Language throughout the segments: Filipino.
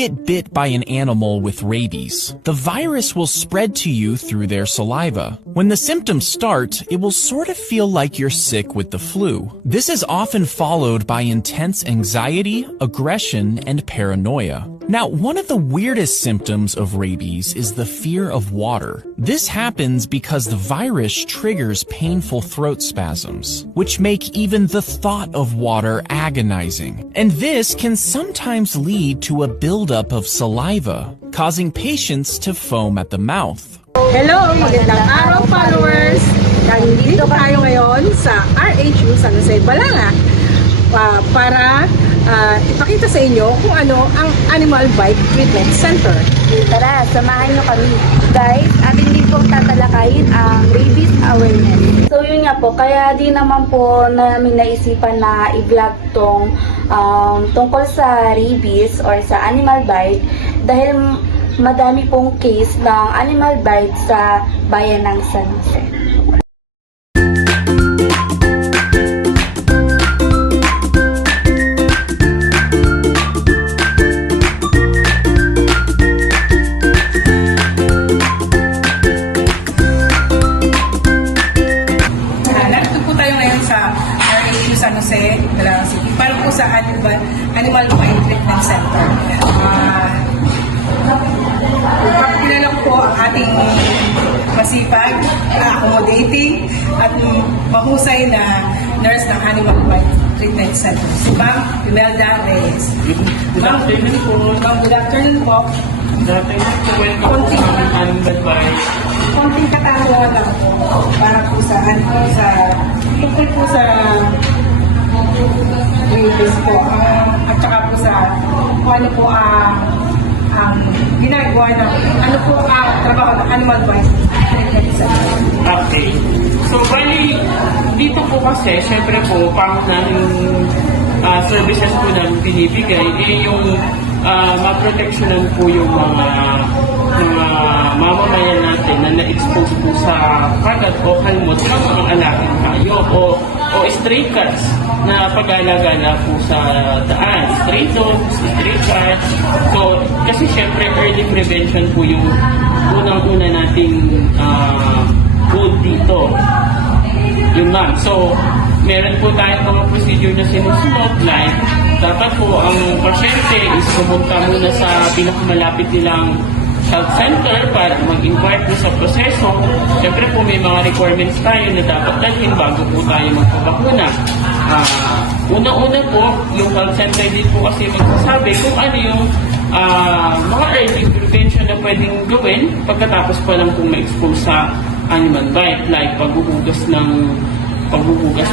get bit by an animal with rabies, the virus will spread to you through their saliva. When the symptoms start, it will sort of feel like you're sick with the flu. This is often followed by intense anxiety, aggression, and paranoia. Now, one of the weirdest symptoms of rabies is the fear of water. This happens because the virus triggers painful throat spasms, which make even the thought of water agonizing. And this can sometimes lead to a buildup of saliva, causing patients to foam at the mouth. Hello, magandang araw followers! Nandito tayo ngayon sa RHU San Jose, Balanga para ipakita sa inyo kung ano ang Animal Bite Treatment Center. Tara, samahan nyo kami. Guys, atin din pong tatalakayin ang rabies awareness. So yun nga po, kaya di naman po namin naisipan na i-vlog tong tungkol sa rabies or sa animal bite dahil madami pong case ng animal bite sa bayan ng San Jose. San Jose, Balanga City, para po sa Animal Bite Treatment Center. Kilala ko po ang ating masipag, accommodating, at mahusay na nurse ng Animal Bite Treatment Center. Si Ma'am Imelda Reyes. Good afternoon po. Ma'am, good afternoon po. Good afternoon po. Welcome po sa Animal Bite. Konting katanungan lang po para po sa tungkol po sa rabies po at saka po sa kung ano po ang ginagawa ng ano po ang trabaho ng Animal Bite Treatment Center. Okay. So, bali, dito po kasi, syempre po, pangunahing services po namin binibigay, yung maproteksyonan po yung mga mamamayan natin na na-expose po sa kagat o kalmot ng mga alagang tayo o stray cats na pag-alagala po sa daan. Stray dogs, stray cats. So, kasi syempre early prevention po yung unang-una nating goal dito. Yun lang. So, meron po tayong mga procedure na sinusunod like dapat po ang pasyente is pumunta muna sa pinakamalapit nilang health center para mag-inquire po sa proseso. Siyempre po may mga requirements tayo na dapat dalhin bago po tayo magpapakuna. Una-una po, yung health center din po kasi magsasabi kung ano yung mga early prevention na pwedeng gawin pagkatapos pa lang kung ma-expose sa animal bite like paghuhugas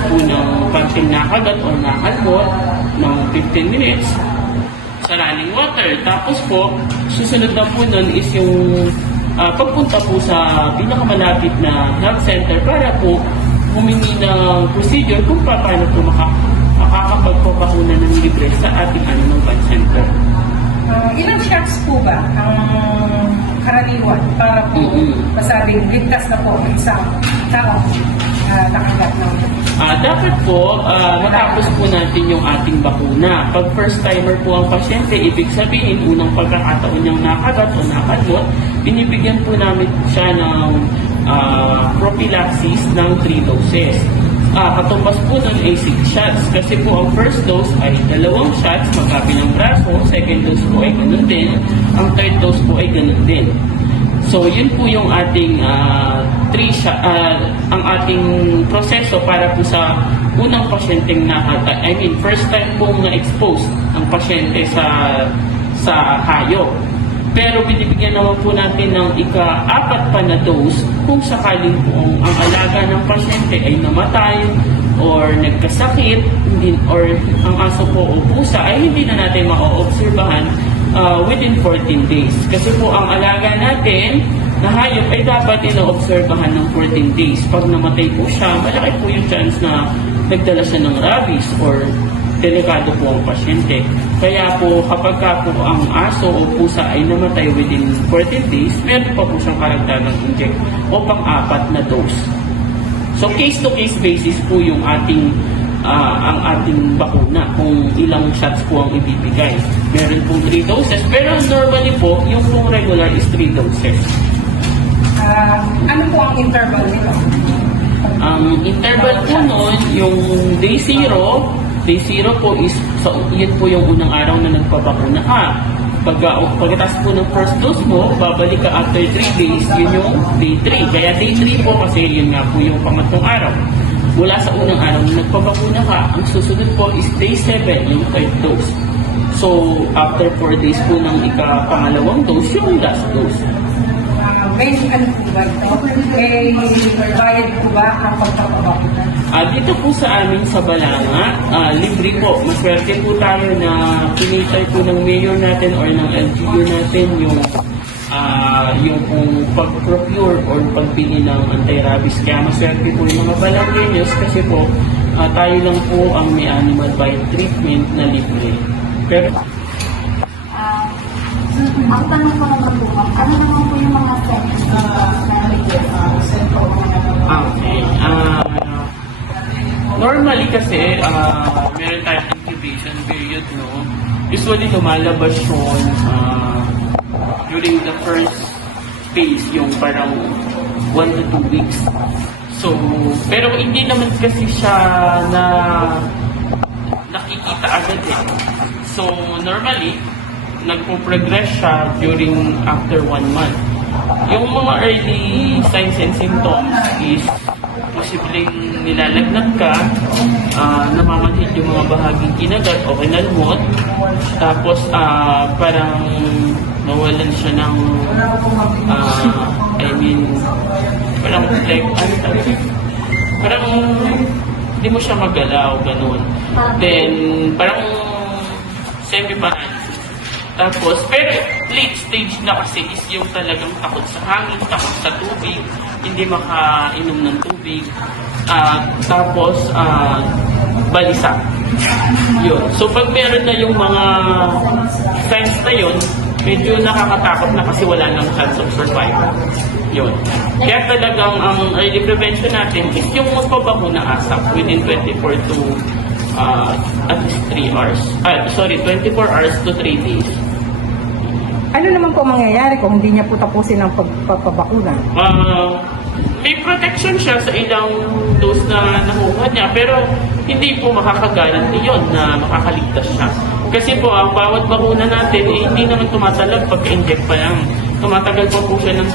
po ng panting nakagat o nakalmot ng 15 minutes sa running water. Tapos po, susunod na po nun is yung pagpunta po sa pinakamalapit na health center para po humingi ng procedure kung paano po makakapagpapakuna ng libre sa ating animal bite center. Ilang shots po ba ang karaniwan para po masabing ligtas na po ang isang taong nakagat ng dapat po, matapos po natin yung ating bakuna. Pag first timer po ang pasyente, ibig sabihin, unang pagkakataon niyang nakagat o nakalmot, binibigyan po namin siya ng prophylaxis ng 3 doses. Katumbas po nun ay 6 shots kasi po ang first dose ay 2 shots magkabilang braso, second dose po ay ganun din, ang third dose po ay ganun din. So, yun po yung ating ang ating proseso para po sa unang pasyenteng first time pong na-expose ang pasyente sa hayop. Pero binibigyan naman po natin ng ika-4 pa na dose kung sakaling po ang alaga ng pasyente ay namatay or nagkasakit or ang aso po o pusa ay hindi na natin ma-oobserbahan within 14 days. Kasi po ang alaga natin na hayop ay dapat ino-obserbahan ng 14 days. Pag namatay po siya, malaki po yung chance na nagdala siya ng rabies or delikado po ang pasyente. Kaya po kapag po ang aso o pusa ay namatay within 14 days, meron pa po siyang karagdagang inject o pang-4 na dose. So case-to-case basis po yung ating ang ating bakuna, kung ilang shots po ang ibibigay. Meron pong 3 doses, pero normally po, yung pong regular is 3 doses. Ano po ang interval nito? Ang interval po nun, yung day 0 po is, so yun po yung unang araw na nagpabakuna ka. Pagkatapos po ng first dose mo, babalik ka after 3 days, yun yung day 3. Kaya day 3 po kasi yun nga po yung pangatlong araw. Mula sa unang araw na nagpabakuna ka, ang susunod po is day 7, yung third dose. So, after 4 days po ng ika-pangalawang dose, yung last dose. May ano po ba ito? May bayad po ba ang pagpapabakuna? Dito po sa amin sa Balanga, libre po. Maswerte po tayo na pinitay po ng mayor natin or ng LGU natin yung kung pag-procure or pagpili ng anti-rabies. Kaya maswerte po yung mga Balangueños kasi po tayo lang po ang may animal bite treatment na libre. Pero Ang tanong ko naman po, ano naman po yung mga steps na okay. Normally kasi, meron tayong incubation period, no? Usually lumalabas yun during the first phase, yung parang 1 to 2 weeks. So, pero hindi naman kasi siya na nakikita agad eh. So, normally, nagpo-progress siya after 1 month. Yung mga early signs and symptoms is posibleng nilalagnat ka, namamanhid yung mga bahaging kinagat o kinalmot, tapos parang nawalan siya ng parang like, parang hindi mo siya magalaw, ganun. Then, parang semi-paralysis. Tapos, pero late stage na kasi is yung talagang takot sa hangin, takot sa tubig, hindi makainom ng tubig, tapos balisa. Yun. So, pag meron na yung mga signs na yun, medyo nakakatakot na kasi wala nang chance of survival. Yun. Kaya talagang ang early prevention natin is yung magpabakuna ASAP within 24 to at least 3 hours. 24 hours to 3 days. Ano naman po mangyayari kung hindi niya po tapusin ang pagpapabakuna? May protection siya sa ilang dose na nakuha niya, pero hindi po makakagaranti yun na makakaligtas siya. Kasi po, ang bawat bakuna natin, hindi naman tumatalag pagka-inject pa lang. Tumatagal pa po siya ng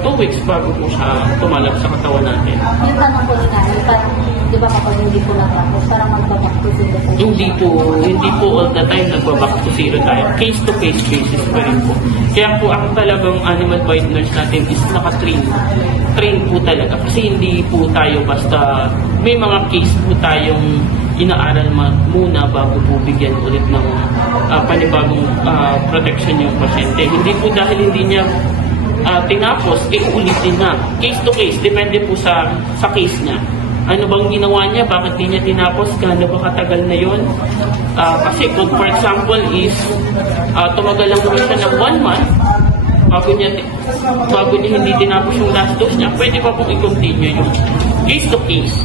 2 weeks bago po siya tumalab sa katawan natin. Yung tanong ko na, parang, di ba kapag hindi po natapos, parang magbaback to zero po? Hindi po all the time nagbaback to zero tayo. Case-to-case basis pa rin po. Kaya po ang talagang animal bite nurse natin is naka-train. Train po talaga. Kasi hindi po tayo basta, may mga case po tayong inaaral muna bago po bigyan ulit ng panibagong protection yung pasyente. Hindi po dahil hindi niya tinapos, ulitin na. Case to case, depende po sa case niya. Ano bang ginawa niya? Bakit di niya tinapos? Gaano ba katagal na yun? Kasi kung for example is tumagal lang naman siya ng 1 month bago niya hindi tinapos yung last dose niya, pwede pa pong i-continue yung case to case.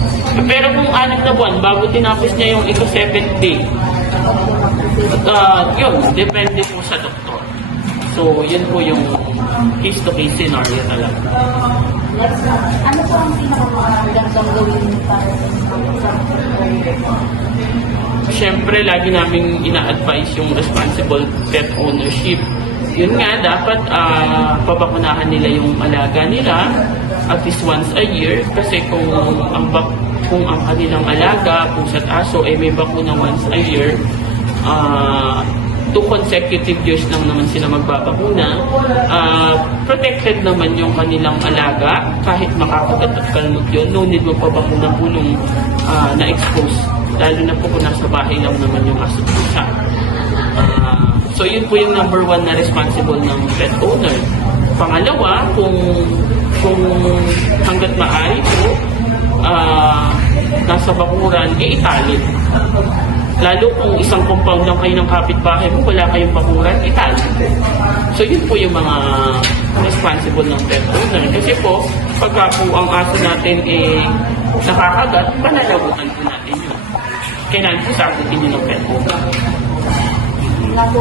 Pero kung 6 na buwan bago tinapos niya yung ito 7th day, yun, depende po sa doktor. So, yun po yung case-to-case scenario talaga. Next, ano po ang pinakamagandang gawin para sa Siyempre, lagi namin ina-advise yung responsible pet ownership. Yun nga, dapat pabakunahan nila yung alaga nila at least once a year. Kasi kung ang kanilang alaga, pusa't aso, ay may bakuna once a year, 2 consecutive years lang naman sila magbabakuna, protected naman yung kanilang alaga kahit makakagat at kalmot yun. No need magpabakuna po nung na-expose, lalo na po kung nasa bahay lang naman yung aso pusa. So yun po yung number 1 na responsible ng pet owner. Pangalawa, kung hanggat maaari po nasa bakuran, italin. Lalo kung isang compound lang kayo ng kapitbahay mo, wala kayong bakuran, italin. So yun po yung mga responsible ng pet owner. Kasi po, pagka po ang aso natin nakakagat, panalaguan po natin yun. kailangan po sagutin nyo ng pet po. Na po.